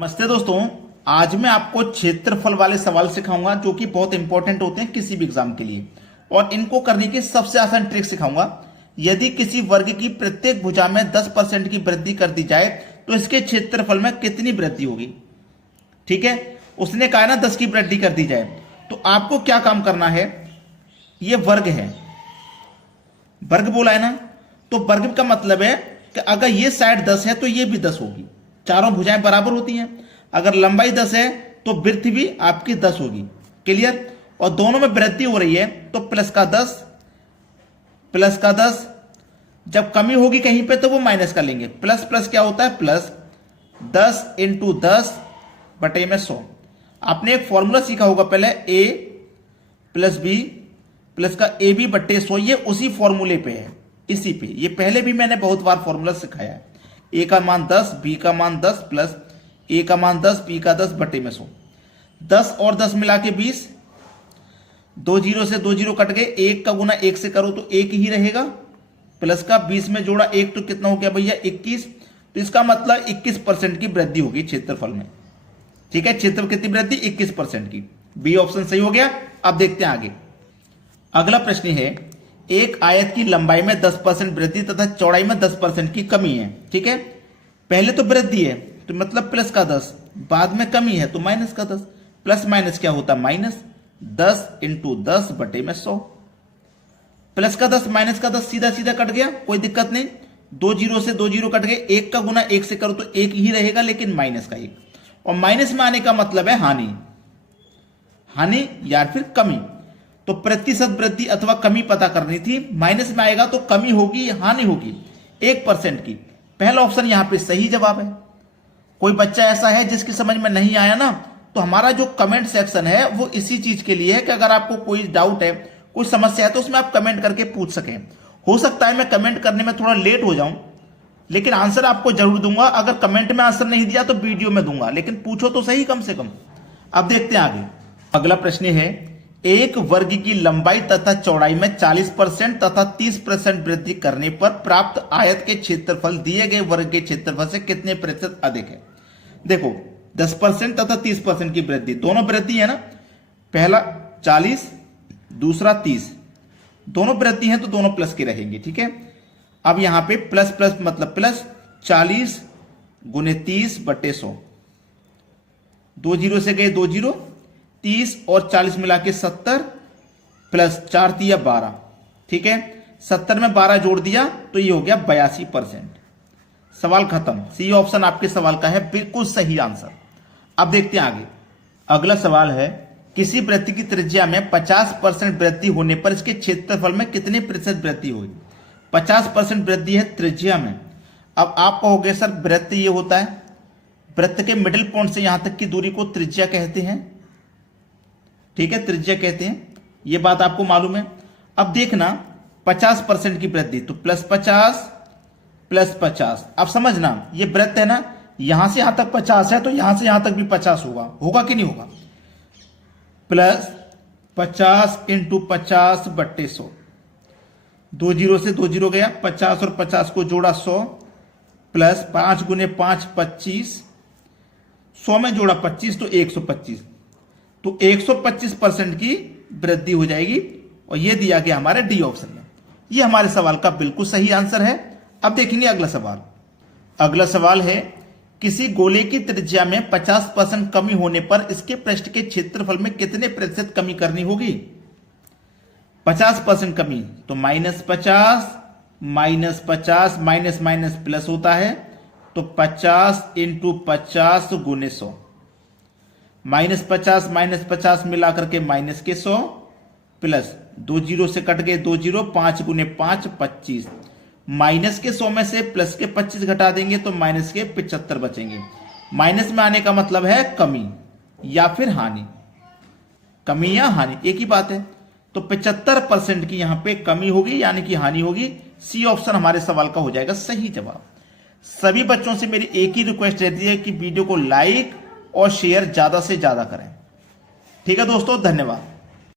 नमस्ते दोस्तों, आज मैं आपको क्षेत्रफल वाले सवाल सिखाऊंगा जो कि बहुत इंपॉर्टेंट होते हैं किसी भी एग्जाम के लिए। और इनको करने की सबसे आसान ट्रिक सिखाऊंगा। यदि किसी वर्ग की प्रत्येक भुजा में 10% की वृद्धि कर दी जाए तो इसके क्षेत्रफल में कितनी वृद्धि होगी। ठीक है, उसने कहा ना 10 की वृद्धि कर दी जाए, तो आपको क्या काम करना है। ये वर्ग है, वर्ग बोला है ना, तो वर्ग का मतलब है कि अगर ये साइड 10 है तो ये भी 10 होगी। चारों भुजाएं बराबर होती हैं। अगर लंबाई 10 है तो वृत्त भी आपकी 10 होगी। क्लियर। और दोनों में वृद्धि हो रही है तो प्लस का 10 प्लस का 10। जब कमी होगी कहीं पे तो वो माइनस कर लेंगे। प्लस प्लस क्या होता है, प्लस 10 इंटू 10 बटे में 100। आपने एक फॉर्मूला सीखा होगा पहले, ए प्लस बी प्लस का ए बी बटे 100। ये उसी फॉर्मूले पे है, इसी पे। ये पहले भी मैंने बहुत बार फॉर्मूला सिखाया है। ए का मान 10, बी का मान 10 प्लस ए का मान 10, बी का 10 बटे में 100। 10 और 10 मिला के 20। 2 जीरो से 2 जीरो कट गए। 1 का गुना 1 से करो तो 1 ही रहेगा। प्लस का 20 में जोड़ा 1 तो कितना हो गया भैया, 21। तो इसका मतलब 21% की वृद्धि होगी क्षेत्रफल में। ठीक है, क्षेत्रफल कितनी वृद्धि, 21% की। बी ऑप्शन सही हो गया। अब देखते हैं आगे। अगला प्रश्न है, एक आयत की लंबाई में 10% वृद्धि तथा चौड़ाई में 10% की कमी है। ठीक है, पहले तो वृद्धि है तो मतलब प्लस का 10, बाद में कमी है तो माइनस का 10। प्लस माइनस क्या होता है, माइनस। 10 इंटू 10 बटे में 100। प्लस का 10 माइनस का 10 सीधा सीधा कट गया, कोई दिक्कत नहीं। 2 जीरो से 2 जीरो कट गए। 1 का गुना 1 से करो तो 1 ही रहेगा, लेकिन माइनस का 1। और माइनस में आने का मतलब है हानि, हानि या फिर कमी। तो प्रतिशत वृद्धि अथवा कमी पता करनी थी। माइनस में आएगा तो कमी होगी, हानि होगी 1% की। पहला ऑप्शन यहां पे सही जवाब है। कोई बच्चा ऐसा है जिसकी समझ में नहीं आया ना, तो हमारा जो कमेंट सेक्शन है वो इसी चीज के लिए है कि अगर आपको कोई डाउट है, कोई समस्या है, तो उसमें आप कमेंट करके पूछ सकें। हो सकता है मैं कमेंट करने में थोड़ा लेट हो जाऊं, लेकिन आंसर आपको जरूर दूंगा। अगर कमेंट में आंसर नहीं दिया तो वीडियो में दूंगा, लेकिन पूछो तो सही कम से कम। अब देखते हैं आगे। अगला प्रश्न है, एक वर्ग की लंबाई तथा चौड़ाई में 40% तथा 30% वृद्धि करने पर प्राप्त आयत के क्षेत्रफल दिए गए वर्ग के क्षेत्रफल से कितने प्रतिशत अधिक है। देखो, 10% तथा 30% की वृद्धि, दोनों वृद्धि है ना। पहला 40, दूसरा 30, दोनों वृद्धि है तो दोनों प्लस के रहेंगे। ठीक है, अब यहां पे प्लस प्लस मतलब प्लस 40 गुने 30 बटे 100। 2 जीरो से गए 2 जीरो, 30 और 40 मिला के 70 प्लस 4 दिया 12। ठीक है, 70 में 12 जोड़ दिया तो ये हो गया 82%। सवाल खत्म। सी ऑप्शन आपके सवाल का है बिल्कुल सही आंसर। अब देखते हैं आगे। अगला सवाल है, किसी वृत्त की त्रिज्या में 50% वृद्धि होने पर इसके क्षेत्रफल में कितने प्रतिशत वृद्धि होगी। 50% वृद्धि है त्रिज्या में। अब आप कहोगे सर वृत्त ये होता है, वृत्त के मिडिल पॉइंट से यहां तक की दूरी को त्रिज्या कहते हैं। ठीक है, त्रिज्या कहते हैं, ये बात आपको मालूम है। अब देखना 50% की वृद्धि तो प्लस 50 प्लस 50। अब समझना, ये वृत्त है ना, यहां से यहां तक 50 है तो यहां से यहां तक भी 50 होगा। होगा कि नहीं होगा। प्लस 50 इंटू 50 बट्टे 100। 2 जीरो से 2 जीरो गया, 50 और 50 को जोड़ा 100 प्लस 5 गुने 5 25। 100 में जोड़ा 25 तो 125। तो 125% की वृद्धि हो जाएगी। और यह दिया गया हमारे डी ऑप्शन में। यह हमारे सवाल का बिल्कुल सही आंसर है। अब देखेंगे अगला सवाल। अगला सवाल है, किसी गोले की त्रिज्या में 50% कमी होने पर इसके पृष्ठ के क्षेत्रफल में कितने प्रतिशत कमी करनी होगी। 50% कमी तो -50 -50 माइनस माइनस प्लस होता है तो 50 इंटू 50 गुने 100। -50 मिला करके माइनस के 100 प्लस 2 जीरो से कट गए 2 जीरो, 5 गुने 5 25। माइनस के 100 में से प्लस के 25 घटा देंगे तो माइनस के 75 बचेंगे। माइनस में आने का मतलब है कमी या फिर हानि। कमी या हानि एक ही बात है। तो 75% की यहां पे कमी होगी, यानी कि हानि होगी। सी ऑप्शन हमारे सवाल का हो जाएगा सही जवाब। सभी बच्चों से मेरी एक ही रिक्वेस्ट रहती है कि वीडियो को लाइक और शेयर ज्यादा से ज्यादा करें। ठीक है दोस्तों, धन्यवाद।